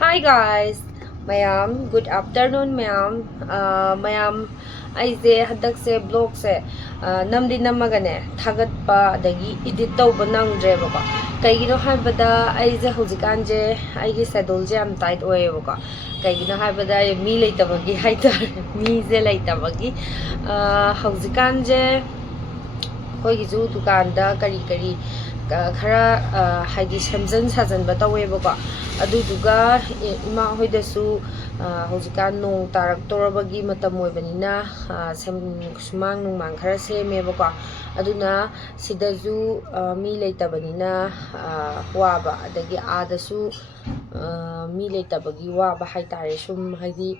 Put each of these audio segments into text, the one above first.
Hi guys, mayam. Good afternoon, mayam. Mayam, aise hadakse blog se namdi namagane thagat pa adagi edit tawba nangdre bako. Kaigino haibada aise hojikanje aigi schedule je am tight oyebako. Kaigino haibada mi leitabagi haidar mi je leitabagi hojikanje koigizu dukanda kari khara haidi samjan sajan batawebako aduduga ima hoidasu hojikan nong tarak torabagi matam oibanina sumang nungmang khara semebako aduna sidaju mi leitabанина waba adagi adasu mi leitabagi waba haitare sum haidi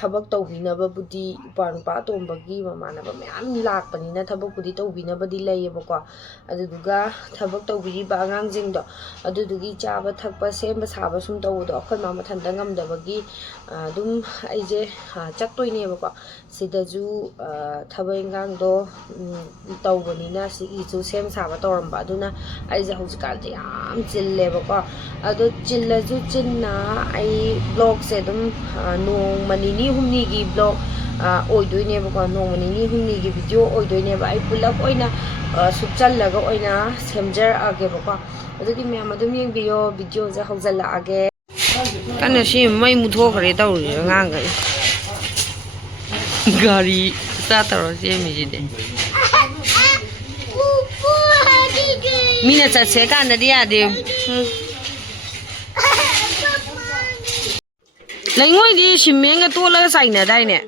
ꯊꯕꯛ ꯇꯧꯕꯤꯅꯕꯕꯨꯗꯤ ꯏꯄꯥ ꯅꯨꯄꯥ ꯑꯇꯣꯝꯕꯒꯤ ꯃꯃꯥꯟꯅꯕ ꯃꯌꯥꯝ ꯂꯥꯛꯄꯅꯤꯅ ꯊꯕꯛꯄꯨꯗꯤ ꯇꯧꯕꯤꯅꯕꯗꯤ ꯂꯩꯌꯦꯕꯀꯣ ꯑꯗꯨꯗꯨꯒ ꯊꯕꯛ ꯇꯧꯕꯤꯔꯤꯕ ꯑꯉꯥꯡꯁꯤꯡꯗꯣ ꯑꯗꯨꯗꯨꯒꯤ ꯆꯥꯕ ꯊꯛꯄ ꯁꯦꯝꯕ ꯁꯥꯕ ꯁꯨꯝ ꯇꯧꯕꯗꯣ ꯑꯩꯈꯣꯏ ꯃꯥ ꯃꯊꯟꯇ ꯉꯝꯗꯕꯒꯤ ꯑꯗꯨꯝ ꯑꯩꯁꯦ ꯆꯠꯇꯣꯏꯅꯦꯕꯀꯣ ꯁꯤꯗꯁꯨ ꯊꯕꯛ ꯏꯟꯈꯥꯡꯗꯣ ꯇꯧꯕꯅꯤꯅ ꯁꯤꯒꯤꯁꯨ ꯁꯦꯝ ꯁꯥꯕ ꯇꯧꯔꯝꯕ ꯑꯗꯨꯅ ꯑꯩꯁꯦ ꯍꯧꯖꯤꯛꯀꯥꯟꯁꯦ ꯌꯥꯝ ꯆꯤꯜꯂꯦꯕꯀꯣ ꯑꯗꯣ ꯆꯤꯜꯂꯁꯨ ꯆꯤꯟꯅ ꯑꯩ ꯕ꯭ꯂꯣꯒꯁꯦ ꯑꯗꯨꯝ ꯅꯣꯡꯃ ꯅꯤꯅꯤ humnigi vlog oidoinebako nongma nini humnigi video oidoineba ai pulap oina supchallaga oina semjaragebako adugi myam adum yengbiyo video je hawjallage kana si mai muthokre tawri ngang gai gari sta taro semi jide mina chatse kana dia de Langoi di simeng itu lah saina dah ini.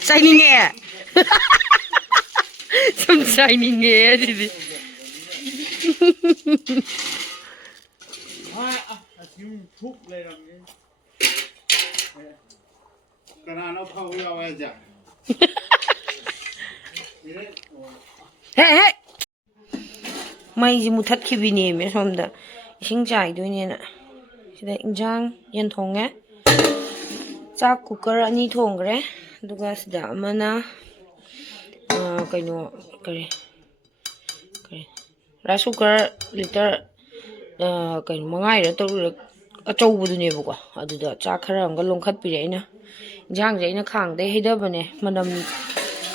Sainingnya. Sem sainingnya jadi. Hei. Mai je mutat kibini me somda. Ising cai tu ni na. Sida injang yen thonge chak cooker ani thongre duga sida amana kaino kare rice cooker liter kaino mangai ra tawru achoubudu ne bako aduda chak khara amga longkhat pire aina injang je aina khang dai heidabane manam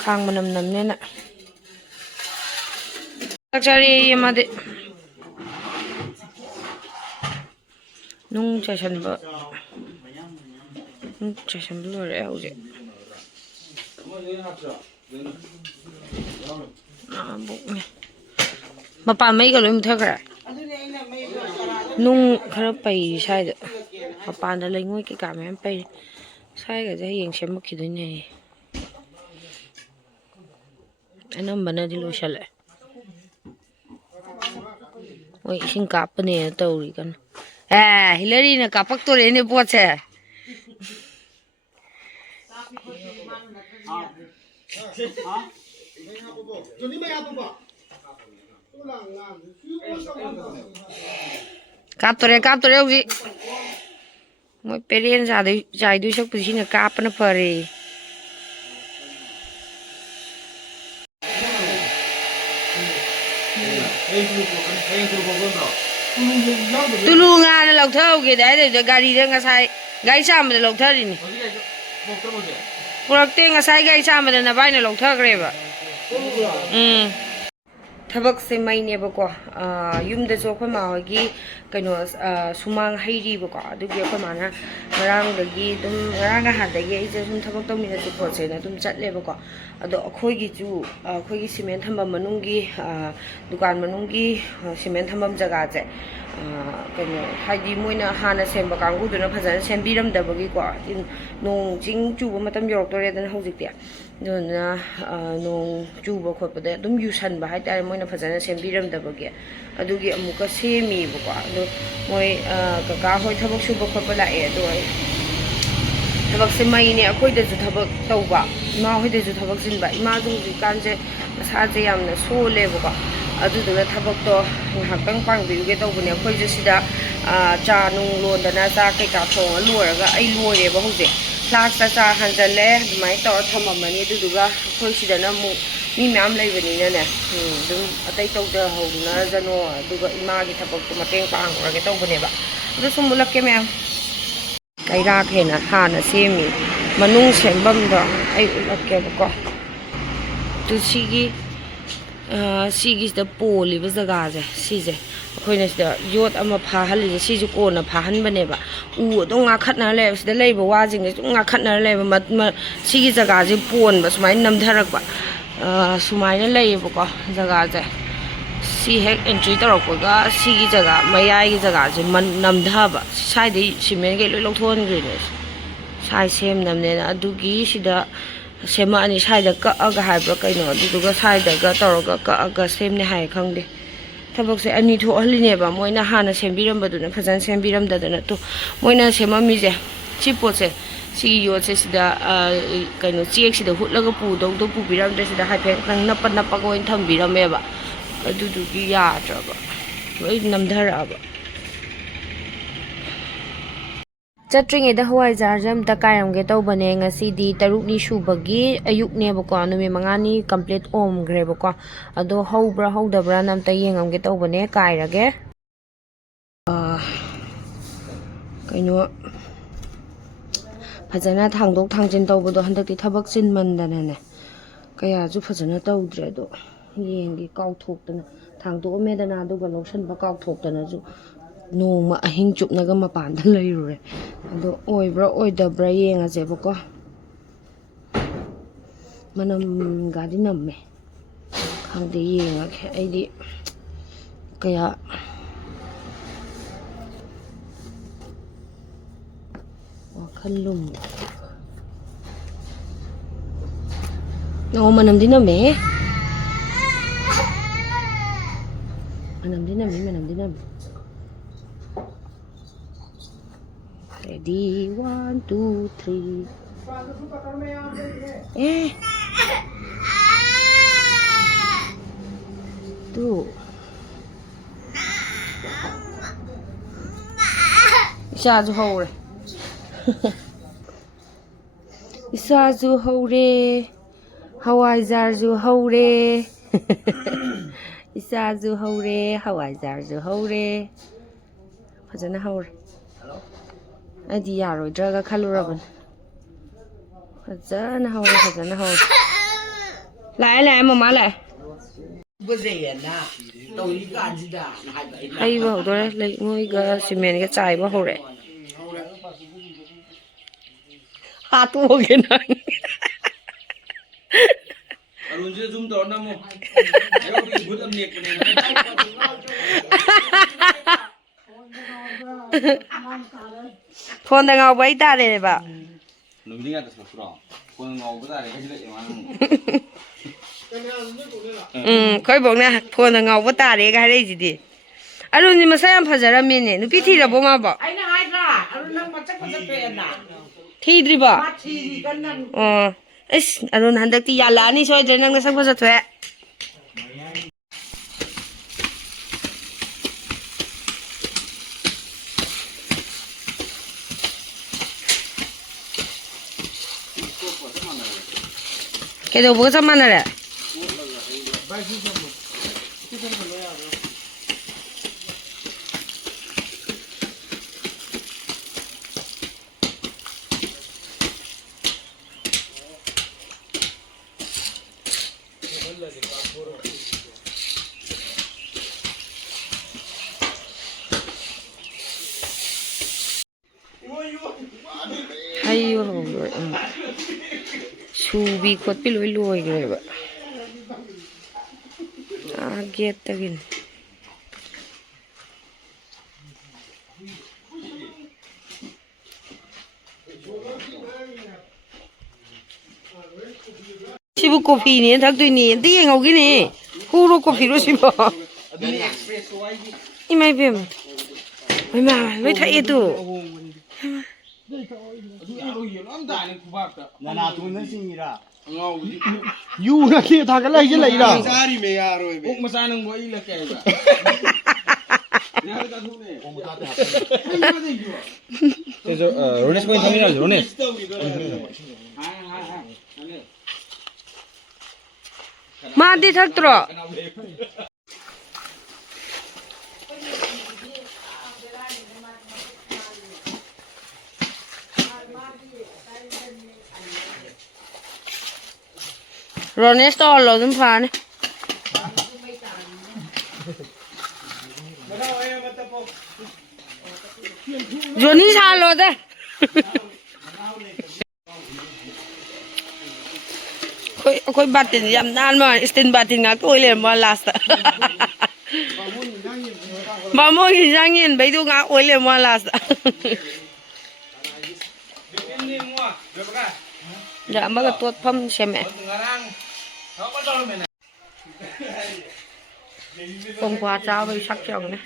khang manam namne na chakchari yamade nung chasanba lore hause bukne mapa mai ga loi muthakra nung khara pai sai da mapa da leingoi ki ka mem pai sai ga je yeng sem ki doine anam bana di lo shale oi sing kap ne tawri kan Hillary na kapak to rene poche. Kaptore uji. Moi perien jai du sak pusi na kap na pare. Tulunga na log thau ke dai de gari de ngasai gai sam de log thari ni purakte ngasai gai sam de na bai na log thagre ba Thabak se mai ne bako yumda so khoi ma hogi kaino sumang hairi bako adugi khoi ma na ngarang dagi dum ngarang ga hadagi ai je sum thabak to mina ti phose na dum chatle bako ado akhoi gi ju akhoi gi cement thamba manungi dukan manungi cement thambam jaga je kaino haidi moina hana semba kangu duna phajana sembiram dabagi ko nong jing chu ba matam yorok tore dan hojikti duna nong chu ba khotpada dum yusan ba haitare moina phajana sembiram dabagi adugi amuka semi ba ko ado moi kaka hoi thabak su ba khotpa la e do thabak se mai ne akhoi da ju thabak tawba ima hoi da ju thabak jinba ima ju kan je masa je yamna sole ba ko aduduga thabak to ngahakang pangbiruge tawbune akhoi je sida cha nung londana cha kai ka thong luaraga ai lore ba hoje class cha hanjale mai to thamamani aduduga akhoi sida na mu ꯃꯤ ꯃꯌꯥꯝ ꯂꯩꯕꯅꯤꯅꯅꯦ ꯑꯗꯨꯝ ꯑꯇꯩ ꯇꯧꯗꯍꯧꯅꯔꯖꯅꯣ ꯑꯗꯨꯒ ꯏꯃꯥꯒꯤ ꯊꯕꯛꯇꯣ ꯃꯇꯦꯡ ꯄꯥꯡꯉꯨꯔꯒꯦ ꯇꯧꯕꯅꯦꯕ ꯑꯗꯨ ꯁꯨꯝ ꯃꯨꯜꯂꯛꯀꯦ ꯃꯌꯥꯝ ꯀꯩꯔꯥꯛ ꯍꯦꯟꯅ ꯍꯥꯟꯅ ꯁꯦꯝꯃꯤ ꯃꯅꯨꯡ ꯁꯦꯝꯐꯝꯗꯣ ꯑꯩ ꯎꯠꯂꯛꯀꯦꯕꯀꯣ ꯑꯗꯨ ꯁꯤꯒꯤꯁꯤꯗ ꯄꯣꯜꯂꯤꯕ ꯖꯒꯥꯁꯦ ꯁꯤꯁꯦ ꯑꯩꯈꯣꯏꯅ ꯁꯤꯗ ꯌꯣꯠ ꯑꯃ ꯐꯥꯍꯜꯂꯤꯁꯦ ꯁꯤꯁꯨ ꯀꯣꯟꯅ ꯐꯥꯍꯟꯕꯅꯦꯕ ꯎ ꯑꯗꯨꯝ ꯉꯥꯈꯠꯅꯔ ꯂꯩꯕ ꯁꯤꯗ ꯂꯩꯕ ꯋꯥꯁꯤꯡꯁꯦ ꯑꯗꯨꯝ ꯉꯥꯈꯠꯅꯔ ꯂꯩꯕ ꯁꯤꯒꯤ ꯖꯒꯥꯁꯦ ꯄꯣꯟꯕ ꯁꯨꯃꯥꯏꯅ ꯅꯝꯊꯔꯛꯄ ꯁꯨꯃꯥꯏꯅ ꯂꯩꯌꯦꯕꯀꯣ ꯖꯒꯥꯁꯦ ꯁꯤ ꯍꯦꯛ ꯑꯦꯟꯇ꯭ꯔꯤ ꯇꯧꯔꯛꯄꯒ ꯁꯤꯒꯤ ꯖꯒꯥ ꯃꯌꯥꯏꯒꯤ ꯖꯒꯥꯁꯦ ꯅꯝꯊꯕ ꯁ꯭ꯋꯥꯏꯗꯩ ꯁꯤꯃꯦꯟꯒꯩ ꯂꯣꯏ ꯂꯧꯊꯣꯛꯍꯟꯈ꯭ꯔꯤꯅꯦ ꯁꯥꯏ ꯁꯦꯝꯅꯕꯅꯦꯅ ꯑꯗꯨꯒꯤ ꯁꯤꯗ ꯁꯦꯝꯃꯛꯑꯅꯤ ꯁ꯭ꯋꯥꯏꯗ ꯀꯛꯑꯒ ꯍꯥꯏꯕ꯭ꯔꯥ ꯀꯩꯅꯣ ꯑꯗꯨꯗꯨꯒ ꯁ꯭ꯋꯥꯏꯗꯒ ꯇꯧꯔꯒ ꯀꯛꯑꯒ ꯁꯦꯝꯅꯤ ꯍꯥꯏ ꯈꯪꯗꯦ ꯊꯕꯛꯁꯦ ꯑꯅꯤ ꯊꯣꯛꯍꯜꯂꯤꯅꯦꯕ ꯃꯣꯏꯅ ꯍꯥꯟꯅ ꯁꯦꯝꯕꯤꯔꯝꯕꯗꯨꯅ ꯐꯖꯅ ꯁꯦꯝꯕꯤꯔꯝꯗꯗꯅ ꯃꯣꯏꯅ ꯁꯦꯝꯃꯝꯃꯤꯁꯦ ꯁꯤ ꯄꯣꯠꯁꯦ ꯁꯤꯒꯤ ꯌꯣꯠꯁꯦ ꯁꯤꯗ ꯀꯩꯅꯣ ꯆꯦꯛꯁꯤꯗ ꯍꯨꯠꯂꯒ ꯄꯨꯗꯧꯗꯣ ꯄꯨꯕꯤꯔꯝꯗ꯭ರೆ ꯁꯤда ꯍꯥꯏꯐꯦꯠ ꯅꯞꯄꯒ ꯑꯣꯏꯅ ꯊꯝꯕꯤꯔꯝꯃꯦꯕ ꯑꯗꯨꯗꯨꯒꯤ ꯌꯥꯗ꯭ꯔꯕ ꯂꯣꯏ ꯅꯝꯊꯔꯛꯑꯕ ꯆꯠꯇ꯭ꯔꯤꯉꯩꯗ ꯍꯋꯥꯏꯖꯥꯔꯁꯦ ꯑꯝꯇ ꯀꯥꯏꯔꯝꯒꯦ ꯇꯧꯕꯅꯦ ꯉꯁꯤꯗꯤ 3ꯅꯤ ꯁꯨꯕꯒꯤ ꯑꯌꯨꯛꯅꯦꯕꯀꯣ ꯅꯨꯃꯤꯠ 5ꯅꯤ ꯀꯝꯄ꯭ꯂꯤꯠ ꯑꯣꯝꯈ꯭ꯔꯦꯕꯀꯣ ꯑꯗꯣ ꯍꯧꯕ꯭ꯔꯥ ꯍꯧꯗꯕ꯭ꯔꯥꯅ ꯑꯝꯇ ꯌꯦꯡꯉꯝꯒꯦ ꯇꯧꯕꯅꯦ ꯀꯥꯏꯔꯒꯦ ꯀꯩꯅꯣ ꯐꯖꯅ ꯊꯥꯡꯗꯣꯛ ꯊꯥꯡꯖꯤꯟ ꯇꯧꯕꯗꯣ ꯍꯟꯗꯛꯇꯤ ꯊꯕꯛ ꯆꯤꯟꯃꯟꯗꯅꯅꯦ ꯀꯌꯥꯁꯨ ꯐꯖꯅ ꯇꯧꯗ꯭ꯔꯦ ꯑꯗꯣ ꯌꯦꯡꯒꯦ ꯀꯥꯎꯊꯣꯛꯇꯅ ꯊꯥꯡꯗꯣꯛꯑꯝꯃꯦꯗꯅ ꯑꯗꯨꯒ ꯂꯧꯁꯟꯕ ꯀꯥꯎꯊꯣꯛꯇꯅꯁꯨ ꯅꯣꯡꯃ ꯑꯍꯤꯡ ꯆꯨꯞꯅꯒ ꯃꯄꯥꯟꯗ ꯂꯩꯔꯨꯔꯦ ꯑꯗꯣ ꯑꯣꯏꯕ꯭ꯔꯥ ꯑꯣꯏꯗꯕ꯭ꯔꯥ ꯌꯦꯡꯉꯁꯦꯕꯀꯣ ꯃꯅꯝꯒꯗꯤ ꯅꯝꯃꯦ ꯈꯪꯗꯦ ꯌꯦꯡꯉꯒꯦ ꯑꯩꯗꯤ ꯀꯌꯥ ꯋꯥꯈꯜ ꯂꯨꯝꯗꯦ ꯃꯅꯝꯗꯤ ꯅꯝꯃꯦ ꯃꯅꯝꯗꯤ ꯅꯝꯃꯤ Ready, 1, 2, 3. Tuh. Isa'su hꯧꯔꯦ. Isa'su hꯧꯔꯦ. ꯍꯋꯥꯏꯖꯥꯔꯁꯨ ꯍꯧꯔꯦ. Isa'su hꯧꯔꯦ. ꯍꯋꯥꯏꯖꯥꯔꯁꯨ ꯍꯧꯔꯦ. ꯐꯖꯅ ꯍꯧꯔꯦ. ꯑꯩꯗꯤ ꯌꯥꯔꯣꯏꯗ꯭ꯔꯒ ꯈꯜꯂꯨꯔꯕꯅꯦ ꯐꯖꯅ ꯍꯧꯔꯦ ꯂꯥꯛꯑꯦ ꯃꯃꯥ ꯂꯥꯛꯑꯦ ꯍꯩꯕ ꯍꯧꯗꯣꯔꯦ ꯂꯩꯉꯣꯏꯒ ꯁꯤꯃꯦꯟꯒ ꯆꯥꯏꯕ ꯍꯧꯔꯦ ꯍꯥꯠꯇꯣꯛꯑꯒꯦ ꯅꯪ ꯑꯔꯨꯟꯁꯤꯗ ꯖꯨꯝ ꯇꯧꯔ ꯅꯝꯃꯣ ꯑꯩꯉꯣꯟꯗꯒꯤ ꯚꯨꯠ ꯑꯃ ꯅꯦꯛꯄꯅꯦꯅ ꯐꯣꯟꯗ ꯉꯥꯎꯕ ꯍꯥꯏꯇꯥꯔꯦꯕ ꯅꯨꯃꯤꯠ ꯉꯥꯛꯇ ꯁꯛꯄ꯭ꯔꯣ ꯐꯣꯟꯗ ꯉꯥꯎꯕ ꯇꯥꯔꯦ ꯍꯥꯏꯖꯤꯜꯂꯛꯑꯦ ꯃꯥꯅ ꯑꯩꯈꯣꯏꯕꯧꯅ ꯐꯣꯟꯗ ꯉꯥꯎꯕ ꯇꯥꯔꯦꯒ ꯍꯥꯏꯔꯛꯏꯁꯤꯗꯤ ꯑꯔꯨꯟꯁꯤ ꯃꯁꯛ ꯌꯥꯝ ꯐꯖꯔꯝꯃꯤꯅꯦ ꯅꯨꯄꯤ ꯊꯤꯔꯕꯣ ꯃꯥꯕꯣ ꯑꯩꯅ ꯍꯥꯏꯗ꯭ꯔꯥ ꯑꯔꯨꯟ ꯅꯪ ꯃꯁꯛ ꯐꯖꯊꯣꯛꯑꯦꯅ ꯊꯤꯗ꯭ꯔꯤꯕꯣ ꯃꯥ ꯊꯤꯔꯤ ꯀꯟꯅ ꯑꯣ ꯑꯁ ꯑꯔꯨꯟ ꯍꯟꯗꯛꯇꯤ ꯌꯥꯜꯂꯛꯑꯅꯤ ꯁꯣꯏꯗ꯭ꯔꯦ ꯅꯪ ꯅꯁꯛ ꯐꯖꯊꯣꯛꯑꯦ ꯀꯩꯗꯧꯕꯒ ꯆꯞ ꯃꯥꯟꯅꯔꯦ ꯍꯩꯕ ꯍꯧꯔꯣꯏ ꯁꯨꯕꯤ ꯈꯣꯠꯄꯤ ꯂꯣꯏ ꯂꯣꯏꯈ꯭ꯔꯦꯕ ꯒꯦꯠꯇꯒꯤꯅꯤ ꯁꯤꯕꯨ ꯀꯣꯐꯤꯅꯦ ꯊꯛꯇꯣꯏꯅꯦ ꯑꯝꯇ ꯌꯦꯡꯍꯧꯒꯤꯅꯦ ꯍꯨꯔꯣ ꯀꯣꯐꯤꯔꯣ ꯁꯤꯕꯣ ꯏꯃꯥ ꯏꯕꯦꯝ ꯏꯃꯥ ꯂꯣꯏ ꯊꯛꯑꯦ ꯇꯨ ꯌꯨꯅ ꯈꯦ ꯊꯥꯒꯠꯂ ꯍꯩꯖꯤꯜꯂꯛꯏꯔꯥ ꯆꯥꯔꯤꯃꯦ ꯌꯥꯔꯣꯏꯃꯦ ꯑꯣꯛ ꯃꯆꯥ ꯅꯪꯕꯨ ꯑꯩ ꯂꯛꯀꯦ ꯍꯥꯏꯕ ꯔꯣꯅꯦꯁ ꯀꯣꯏ ꯊꯝꯃꯤꯔ ꯔꯣꯅꯦꯁ मादी थक्त्रो रोनेस तो लो तुम फाने जोनी सालो दे कोई बात नहीं हम नान में स्टिन बात नहीं ना कोई ले मार लास्ट बामो की जांगिन बेदू ना कोई ले मार last dah mbak tuat pam seme không qua trao với sắc chồng này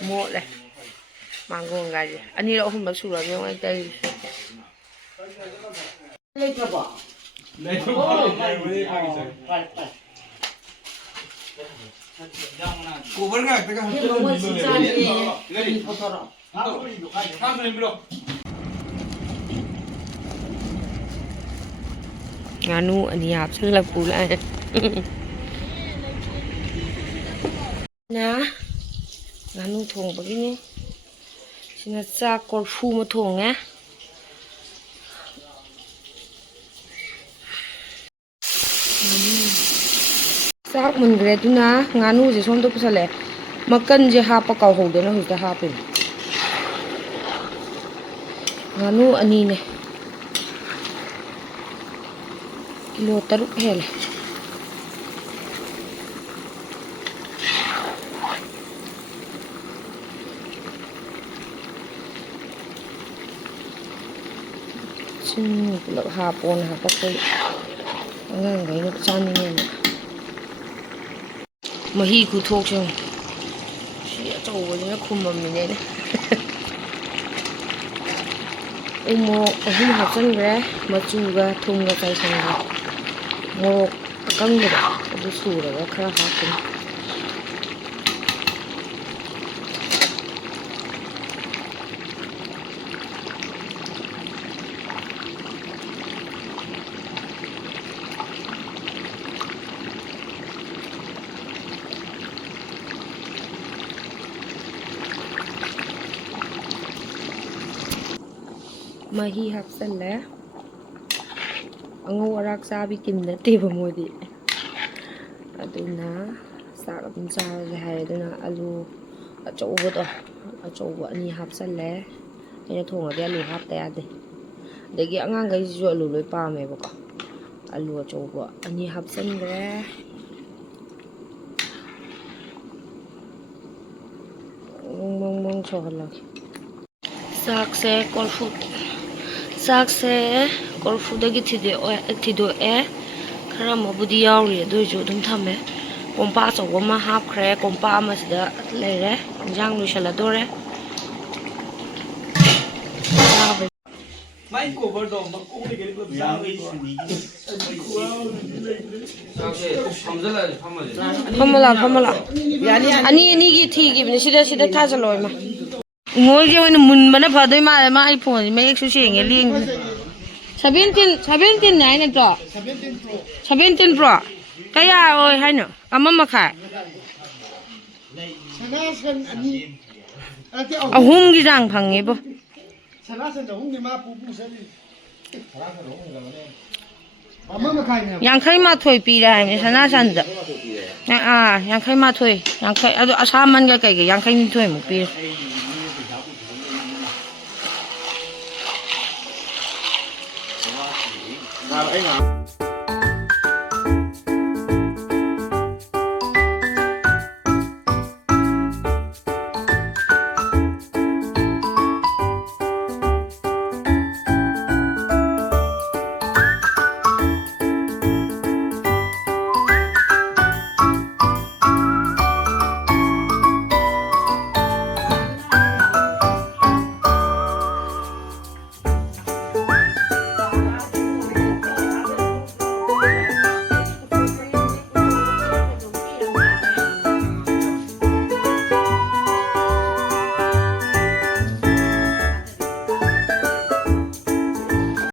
mua đây mang con gà gì anh đi đâu không bác sủi rồi nhưng anh tây lên cho bỏ cô vẫn ngại cái cái lỗ mũi xì xa đi không thọ đâu Tham lên bro. nganu ani ap sala pula na nganu thong begini sina cha korfu ma thong á sak mun gre tu na nganu je som to pusale makan je ha pa kaw ho de na hu ta ha pe nganu ani ne kilo 3 hele sin lo ha pon ha pa ko ngang gai no chan ni ne mahi ku thok chung si a chaw ni na khum mam ni ne umo ahum ha chan re machu ga thum ga kai sang ga morok akang da du su ra ga khara ha kun mahi hapsalla ango arak sa bi kin na te ba modi aduna sa abin sa ja hai aduna alu achouba to achouba ani hapsalle ena thonga de alu hap ta ade degi angang gai ju alu loi pa me ba ko alu achouba ani hapsan gre mong mong chohalak sak se korfu sak se korfu dagi thido e khara mabudi yauri do ju dum thame kompa chawa ma hap khre kompa ma sida leire jang lu shala dore Mai cover do ma ko ni gari ko jang gai suni. famala ani gi thi gi ne sida tha jaloi ma ngoi je oin mun bana phadoi ma ai phone me ek su seng ling 17 nai na to 17 pro kaya oi hai no amma ma khai sana san ani ate ahum gi jang phange bo sana san hung ni ma pu sari amma ma khai ne ยังมาถอยปีได้เนี่ยชนะฉันจะยังมาถอยยังอาชามันก็ไก่ยังนี่ถอยหมดปี nào anh